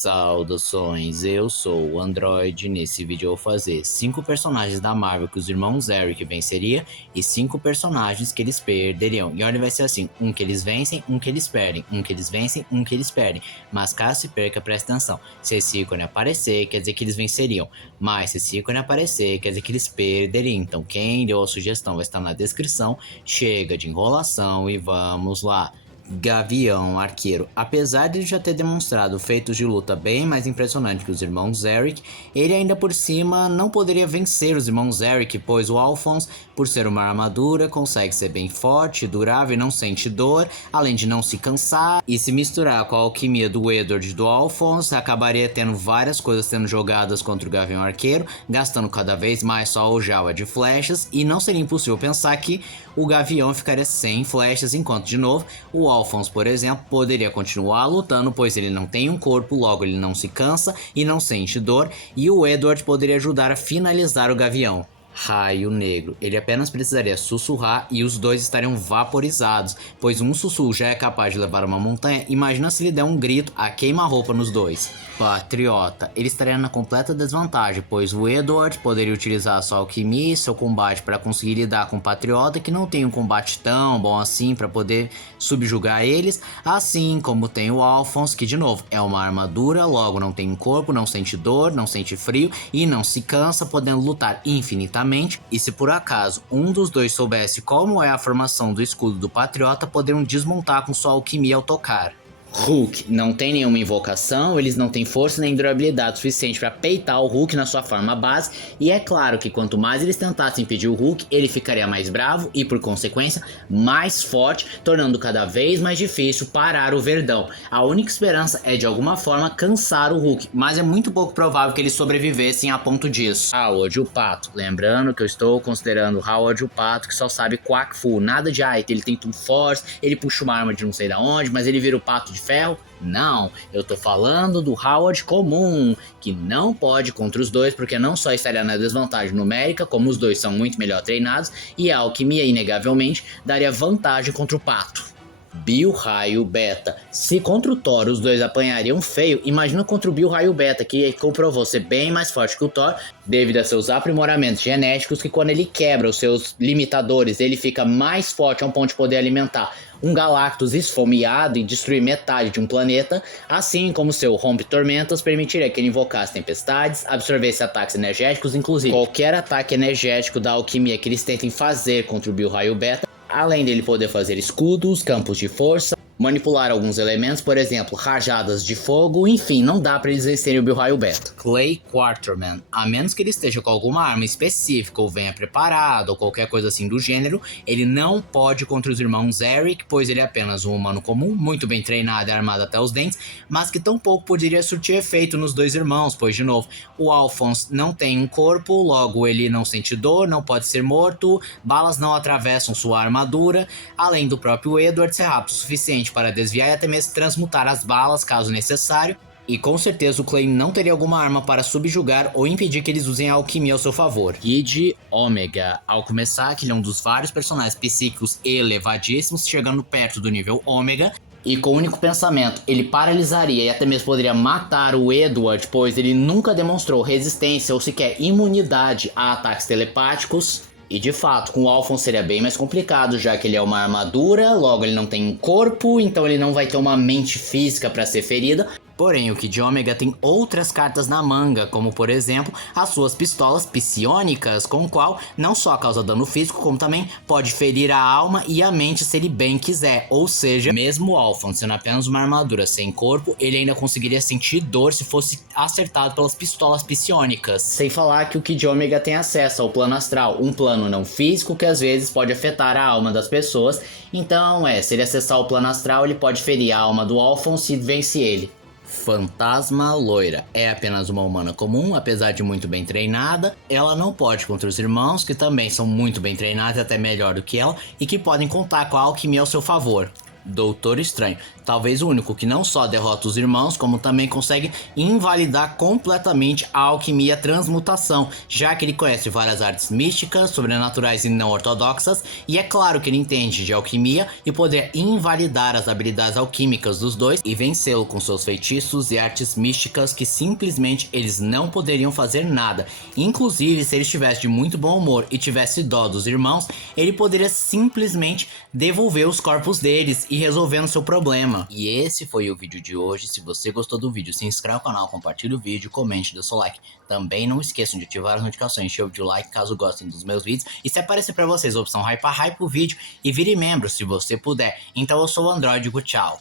Saudações, eu sou o Android. Nesse vídeo eu vou fazer 5 personagens da Marvel que os irmãos Eric venceriam e 5 personagens que eles perderiam. E olha, vai ser assim, um que eles vencem, um que eles perdem, um que eles vencem, um que eles perdem. Mas caso se perca, presta atenção, se esse ícone aparecer, quer dizer que eles venceriam. Mas se esse ícone aparecer, quer dizer que eles perderiam. Então quem deu a sugestão vai estar na descrição. Chega de enrolação e vamos lá. Gavião Arqueiro. Apesar de ele já ter demonstrado feitos de luta bem mais impressionantes que os irmãos Eric, ele ainda por cima não poderia vencer os irmãos Eric, pois o Alphonse, por ser uma armadura, consegue ser bem forte, durável e não sente dor, além de não se cansar, e se misturar com a alquimia do Edward e do Alphonse, acabaria tendo várias coisas sendo jogadas contra o Gavião Arqueiro, gastando cada vez mais sua aljava de flechas, e não seria impossível pensar que o Gavião ficaria sem flechas, enquanto de novo o Alphonse, por exemplo, poderia continuar lutando, pois ele não tem um corpo, logo ele não se cansa e não sente dor, e o Edward poderia ajudar a finalizar o Gavião. Raio Negro. Ele apenas precisaria sussurrar e os dois estariam vaporizados, pois um sussurro já é capaz de levar uma montanha, imagina se ele der um grito a queima-roupa nos dois. Patriota. Ele estaria na completa desvantagem, pois o Edward poderia utilizar sua alquimia e seu combate para conseguir lidar com o Patriota, que não tem um combate tão bom assim para poder subjugar eles, assim como tem o Alphonse, que de novo é uma armadura, logo não tem um corpo, não sente dor, não sente frio e não se cansa, podendo lutar infinitamente. E se por acaso um dos dois soubesse como é a formação do escudo do Patriota, poderiam desmontar com sua alquimia ao tocar. Hulk não tem nenhuma invocação, eles não têm força nem durabilidade suficiente para peitar o Hulk na sua forma base, e é claro que quanto mais eles tentassem impedir o Hulk, ele ficaria mais bravo e por consequência mais forte, tornando cada vez mais difícil parar o Verdão. A única esperança é de alguma forma cansar o Hulk, mas é muito pouco provável que eles sobrevivessem a ponto disso. Howard o Pato, lembrando que eu estou considerando Howard o Pato que só sabe Quack Fu, nada de ele tem Toon Force, ele puxa uma arma de não sei da onde, mas ele vira o Pato de ferro? Não, eu tô falando do Howard comum, que não pode contra os dois, porque não só estaria na desvantagem numérica, como os dois são muito melhor treinados, e a alquimia inegavelmente daria vantagem contra o Pato. Bill Raio Beta. Se contra o Thor os dois apanhariam feio, imagina contra o Bill Raio Beta, que comprovou ser bem mais forte que o Thor, devido a seus aprimoramentos genéticos, que quando ele quebra os seus limitadores, ele fica mais forte a um ponto de poder alimentar um Galactus esfomeado e destruir metade de um planeta, assim como seu Rompe-Tormentas permitiria que ele invocasse tempestades, absorvesse ataques energéticos, inclusive qualquer ataque energético da alquimia que eles tentem fazer contra o Bill Raio Beta, além dele poder fazer escudos, campos de força, manipular alguns elementos, por exemplo, rajadas de fogo, enfim, não dá pra eles vencerem o Bill Raio Beta. Clay Quarterman, a menos que ele esteja com alguma arma específica ou venha preparado ou qualquer coisa assim do gênero, ele não pode contra os irmãos Eric, pois ele é apenas um humano comum, muito bem treinado e armado até os dentes, mas que tampouco poderia surtir efeito nos dois irmãos, pois de novo, o Alphonse não tem um corpo, logo ele não sente dor, não pode ser morto, balas não atravessam sua armadura, além do próprio Edward ser rápido o suficiente para desviar e até mesmo transmutar as balas caso necessário, e com certeza o Clay não teria alguma arma para subjugar ou impedir que eles usem a alquimia ao seu favor. Kid Omega. Ao começar, que ele é um dos vários personagens psíquicos elevadíssimos, chegando perto do nível Ômega, e com o único pensamento, ele paralisaria e até mesmo poderia matar o Edward, pois ele nunca demonstrou resistência ou sequer imunidade a ataques telepáticos. E de fato, com o Alphonse seria bem mais complicado, já que ele é uma armadura, logo ele não tem um corpo, então ele não vai ter uma mente física para ser ferida. Porém, o Kid Omega tem outras cartas na manga, como por exemplo, as suas pistolas psionicas, com o qual não só causa dano físico, como também pode ferir a alma e a mente se ele bem quiser. Ou seja, mesmo o Alphonse sendo apenas uma armadura sem corpo, ele ainda conseguiria sentir dor se fosse acertado pelas pistolas psionicas. Sem falar que o Kid Omega tem acesso ao plano astral, um plano não físico que às vezes pode afetar a alma das pessoas. Então, se ele acessar o plano astral, ele pode ferir a alma do Alphonse e vence ele. Fantasma Loira. É apenas uma humana comum, apesar de muito bem treinada. Ela não pode contra os irmãos, que também são muito bem treinados, até melhor do que ela, e que podem contar com a alquimia ao seu favor. Doutor Estranho. talvez o único, que não só derrota os irmãos, como também consegue invalidar completamente a alquimia transmutação, já que ele conhece várias artes místicas, sobrenaturais e não ortodoxas, e é claro que ele entende de alquimia e poder invalidar as habilidades alquímicas dos dois e vencê-lo com seus feitiços e artes místicas que simplesmente eles não poderiam fazer nada. Inclusive, se ele estivesse de muito bom humor e tivesse dó dos irmãos, ele poderia simplesmente devolver os corpos deles e resolvendo seu problema. E esse foi o vídeo de hoje. Se você gostou do vídeo, se inscreva no canal, compartilhe o vídeo, comente, dê seu like. Também não esqueçam de ativar as notificações, encher o like caso gostem dos meus vídeos. E se aparecer pra vocês a opção hype o vídeo e vire membro se você puder. Então eu sou o Android, tchau.